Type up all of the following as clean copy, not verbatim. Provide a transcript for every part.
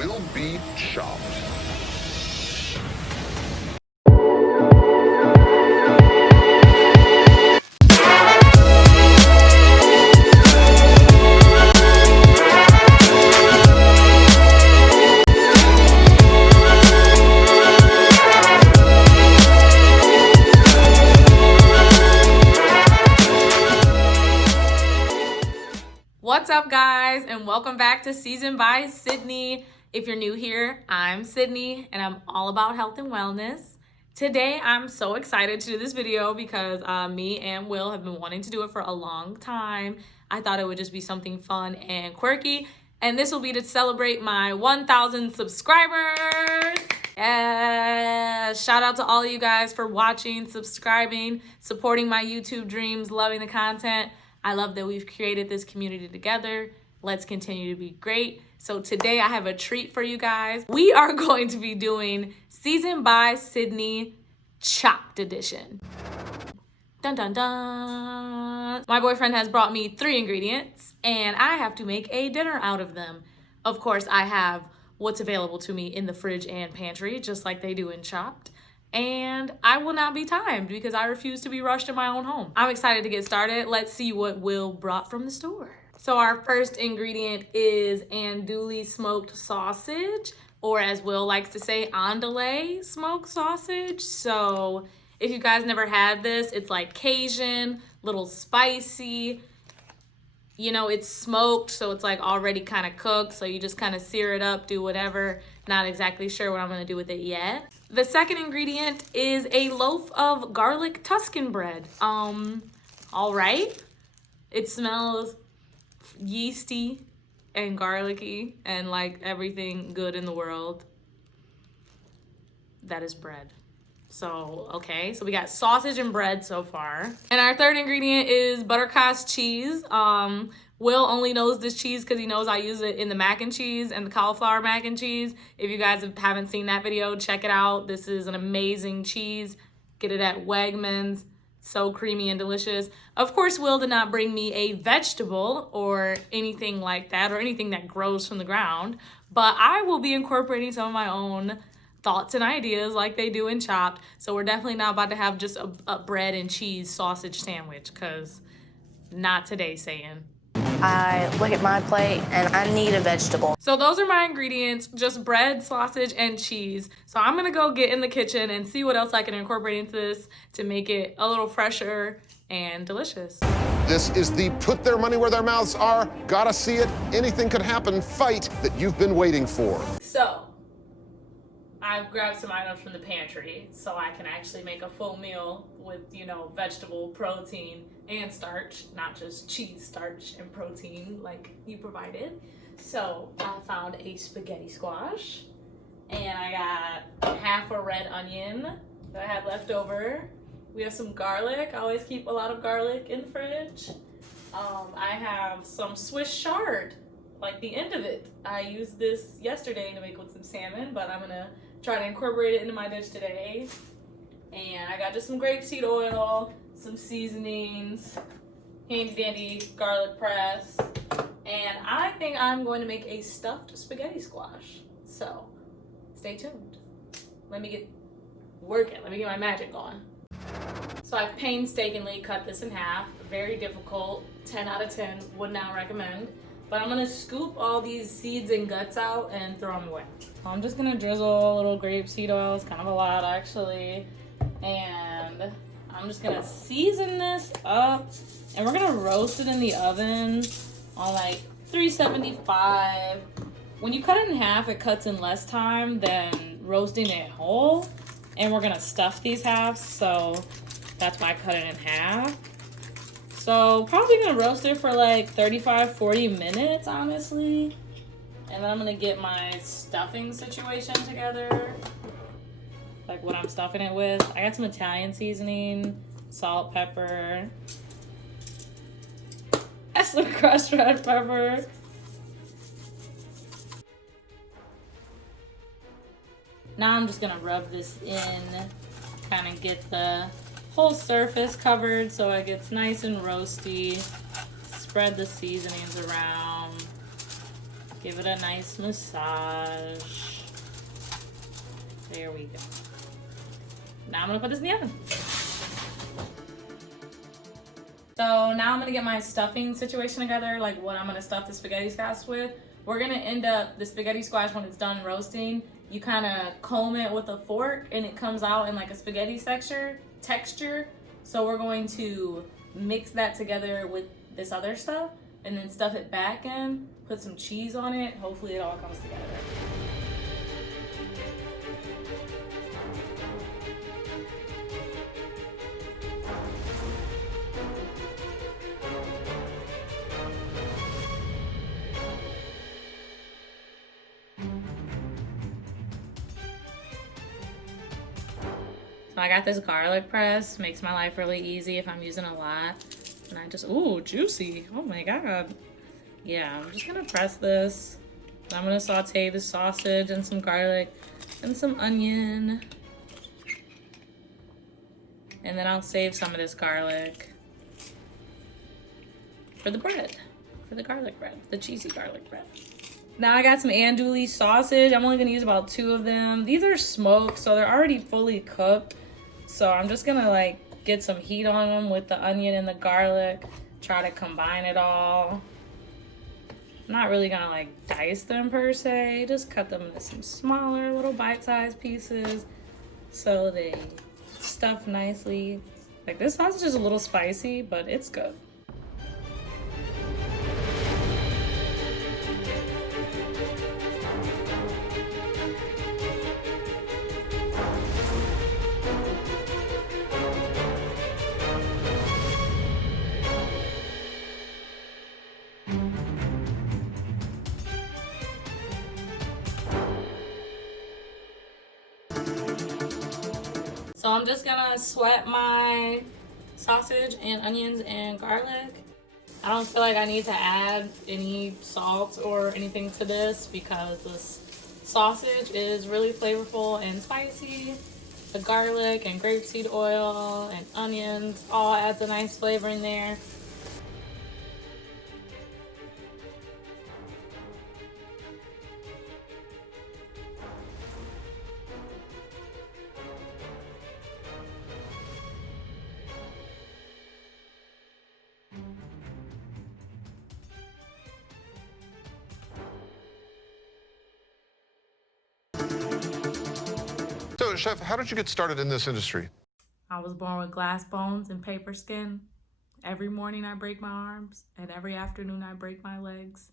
will be chopped. What's up, guys, and welcome back to Season by Sydney. If you're new here, I'm Sydney, and I'm all about health and wellness. Today, I'm so excited to do this video because me and Will have been wanting to do it for a long time. I thought it would just be something fun and quirky, and this will be to celebrate my 1,000 subscribers. Shout out to all of you guys for watching, subscribing, supporting my YouTube dreams, loving the content. I love that we've created this community together. Let's continue to be great. So today I have a treat for you guys. We are going to be doing Season by Sydney Chopped Edition. Dun dun dun. My boyfriend has brought me 3 ingredients and I have to make a dinner out of them. Of course, I have what's available to me in the fridge and pantry, just like they do in Chopped. And I will not be timed because I refuse to be rushed in my own home. I'm excited to get started. Let's see what Will brought from the store. So our first ingredient is andouille smoked sausage, or as Will likes to say, andouille smoked sausage. So if you guys never had this, it's like Cajun, little spicy. You know, it's smoked, so it's like already kind of cooked. So you just kind of sear it up, do whatever. Not exactly sure what I'm gonna do with it yet. The second ingredient is a loaf of garlic Tuscan bread. All right. It smells yeasty and garlicky and like everything good in the world. That is bread. So, okay, so we got sausage and bread so far. And our third ingredient is buttercotch cheese. Will only knows this cheese because he knows I use it in the mac and cheese and the cauliflower mac and cheese. If you guys haven't seen that video, check it out. This is an amazing cheese. Get it at Wegmans. So creamy and delicious. Of course, Will did not bring me a vegetable or anything like that or anything that grows from the ground, but I will be incorporating some of my own thoughts and ideas like they do in Chopped. So we're definitely not about to have just a bread and cheese sausage sandwich, because not today, saying. I look at my plate and I need a vegetable. So those are my ingredients, just bread, sausage, and cheese. So I'm gonna go get in the kitchen and see what else I can incorporate into this to make it a little fresher and delicious. This is the put their money where their mouths are, gotta see it, anything could happen fight that you've been waiting for. So I've grabbed some items from the pantry so I can actually make a full meal with, you know, vegetable, protein, and starch, not just cheese, starch, and protein like you provided. So I found a spaghetti squash, and I got half a red onion that I had left over. We have some garlic. I always keep a lot of garlic in the fridge. I have some Swiss chard, like the end of it. I used this yesterday to make with some salmon, but I'm gonna try to incorporate it into my dish today. And I got just some grapeseed oil, some seasonings, handy dandy garlic press, and I think I'm going to make a stuffed spaghetti squash. So stay tuned. Let me get working. Let me get my magic on. So I've painstakingly cut this in half. Very difficult. 10 out of 10. Would not recommend. But I'm gonna scoop all these seeds and guts out and throw them away. I'm just gonna drizzle a little grapeseed oil. It's kind of a lot, actually. And I'm just gonna season this up, and we're gonna roast it in the oven on like 375. When you cut it in half, it cuts in less time than roasting it whole. And we're gonna stuff these halves, so that's why I cut it in half. So probably gonna roast it for like 35-40 minutes, honestly. And then I'm gonna get my stuffing situation together, like what I'm stuffing it with. I got some Italian seasoning, salt, pepper, and some crushed red pepper. Now I'm just gonna rub this in, kind of get the whole surface covered so it gets nice and roasty. Spread the seasonings around. Give it a nice massage. There we go. Now I'm gonna put this in the oven. So now I'm gonna get my stuffing situation together, like what I'm gonna stuff the spaghetti squash with. We're gonna end up, the spaghetti squash, when it's done roasting, you kind of comb it with a fork and it comes out in like a spaghetti texture. So we're going to mix that together with this other stuff and then stuff it back in, put some cheese on it. Hopefully it all comes together. So I got this garlic press, makes my life really easy if I'm using a lot. And I just, ooh, juicy. Oh my God. Yeah, I'm just gonna press this. I'm gonna saute the sausage and some garlic and some onion. And then I'll save some of this garlic for the bread, for the garlic bread, the cheesy garlic bread. Now I got some andouille sausage. I'm only gonna use about 2 of them. These are smoked, so they're already fully cooked. So I'm just gonna like get some heat on them with the onion and the garlic, try to combine it all. I'm not really gonna like dice them per se, just cut them into some smaller little bite-sized pieces so they stuff nicely. Like this sausage is a little spicy, but it's good. So I'm just gonna sweat my sausage and onions and garlic. I don't feel like I need to add any salt or anything to this because this sausage is really flavorful and spicy. The garlic and grapeseed oil and onions all adds a nice flavor in there. So, Chef, how did you get started in this industry? I was born with glass bones and paper skin. Every morning I break my arms, and every afternoon I break my legs.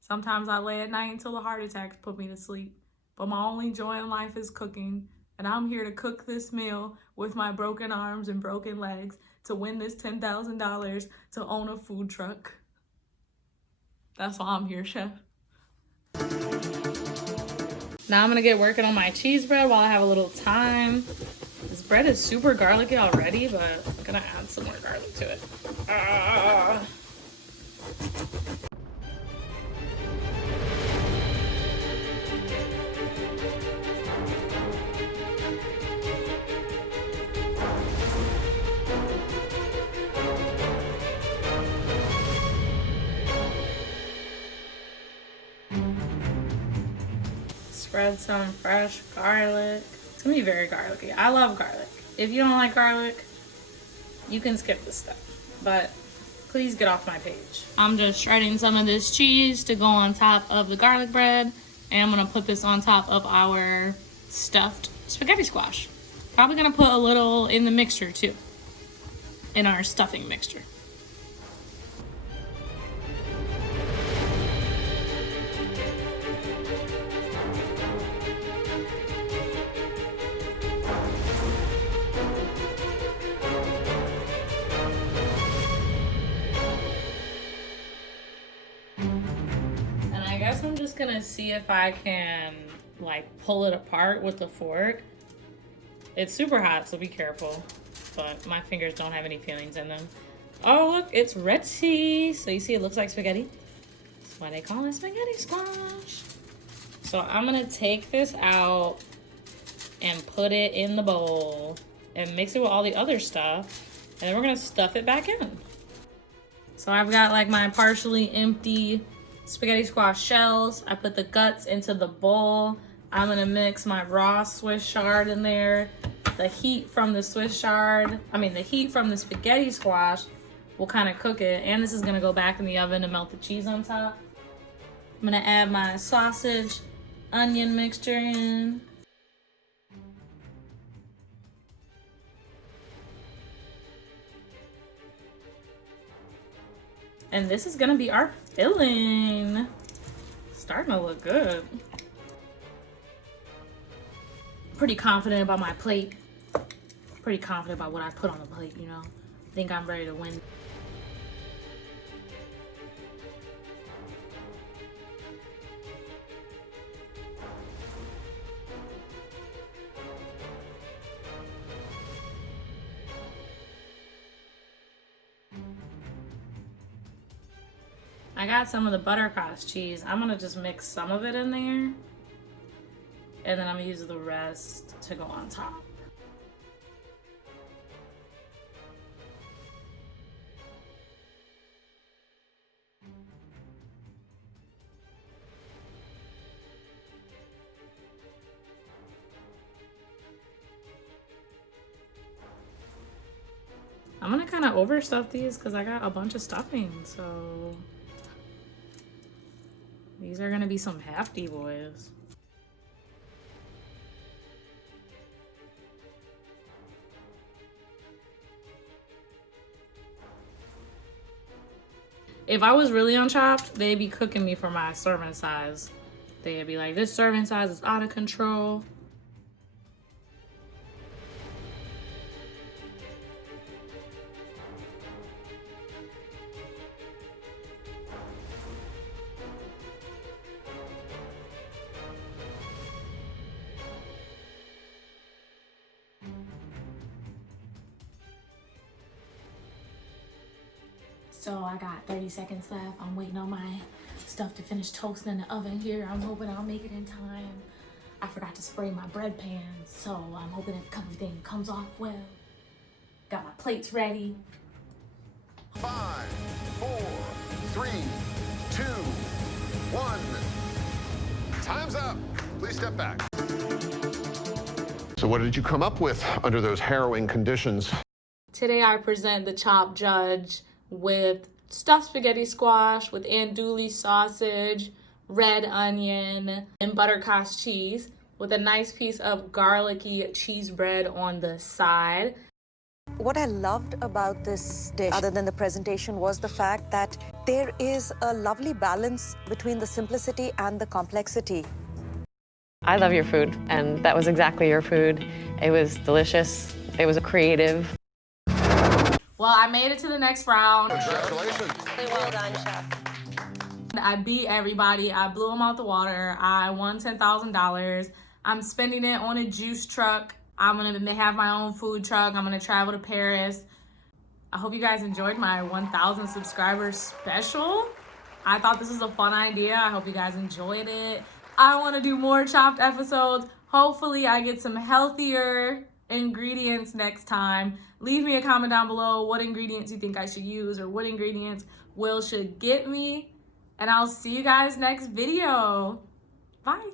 Sometimes I lay at night until the heart attacks put me to sleep. But my only joy in life is cooking, and I'm here to cook this meal with my broken arms and broken legs to win this $10,000 to own a food truck. That's why I'm here, Chef. Now I'm gonna get working on my cheese bread while I have a little time. This bread is super garlicky already, but I'm gonna add some more garlic to it. Spread some fresh garlic. It's gonna be very garlicky. I love garlic. If you don't like garlic, you can skip this step, but please get off my page. I'm just shredding some of this cheese to go on top of the garlic bread, and I'm gonna put this on top of our stuffed spaghetti squash. Probably gonna put a little in the mixture too, in our stuffing mixture. I guess I'm just gonna see if I can like pull it apart with the fork. It's super hot, so be careful. But my fingers don't have any feelings in them. Oh look, it's ready. So you see it looks like spaghetti. That's why they call it spaghetti squash. So I'm gonna take this out and put it in the bowl and mix it with all the other stuff. And then we're gonna stuff it back in. So I've got like my partially empty spaghetti squash shells. I put the guts into the bowl. I'm gonna mix my raw Swiss chard in there. The heat from the the heat from the spaghetti squash will kind of cook it. And this is gonna go back in the oven to melt the cheese on top. I'm gonna add my sausage, onion mixture in. And this is gonna be our filling. Starting to look good. Pretty confident about my plate. Pretty confident about what I put on the plate, you know. Think I'm ready to win. I got some of the butterscotch cheese. I'm gonna just mix some of it in there. And then I'm gonna use the rest to go on top. I'm gonna kind of overstuff these because I got a bunch of stuffing, so these are gonna be some hefty boys. If I was really on Chopped, they'd be cooking me for my serving size. They'd be like, this serving size is out of control. So I got 30 seconds left. I'm waiting on my stuff to finish toasting in the oven here. I'm hoping I'll make it in time. I forgot to spray my bread pan, so I'm hoping everything comes off well. Got my plates ready. 5, 4, 3, 2, 1. Time's up. Please step back. So what did you come up with under those harrowing conditions? Today I present the Chopped Judge with stuffed spaghetti squash with andouille sausage, red onion, and butterscotch cheese with a nice piece of garlicky cheese bread on the side. What I loved about this dish, other than the presentation, was the fact that there is a lovely balance between the simplicity and the complexity. I love your food, and that was exactly your food. It was delicious. It was creative. Well, I made it to the next round. Congratulations. Really well done, Chef. I beat everybody. I blew them out the water. I won $10,000. I'm spending it on a juice truck. I'm gonna have my own food truck. I'm gonna travel to Paris. I hope you guys enjoyed my 1,000 subscribers special. I thought this was a fun idea. I hope you guys enjoyed it. I wanna do more Chopped episodes. Hopefully I get some healthier ingredients next time. Leave me a comment down below what ingredients you think I should use or what ingredients Will should get me. And I'll see you guys next video. Bye.